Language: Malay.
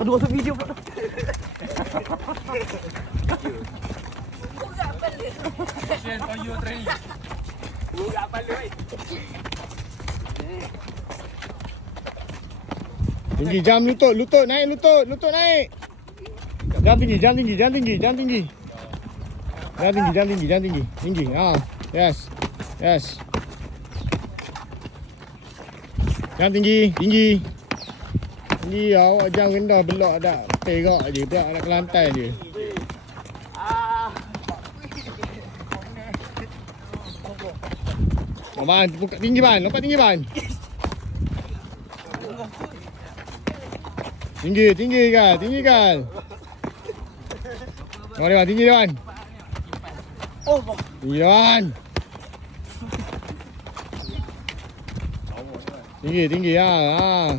Aduh, masuk video pula. Share for you training. Buka palu. Tinggi, jam lutut, lutut naik, lutut naik. Jam tinggi. Jam tinggi. Tinggi. Yes. Jam tinggi. Tinggi, awak jangan rendah belak dah. Perak je, belak nak ke lantai je. Ban, buka tinggi ban, lompat tinggi ban. Tinggi kan. Mari ban, tinggi ban. Tinggi ban. Tinggi, ha.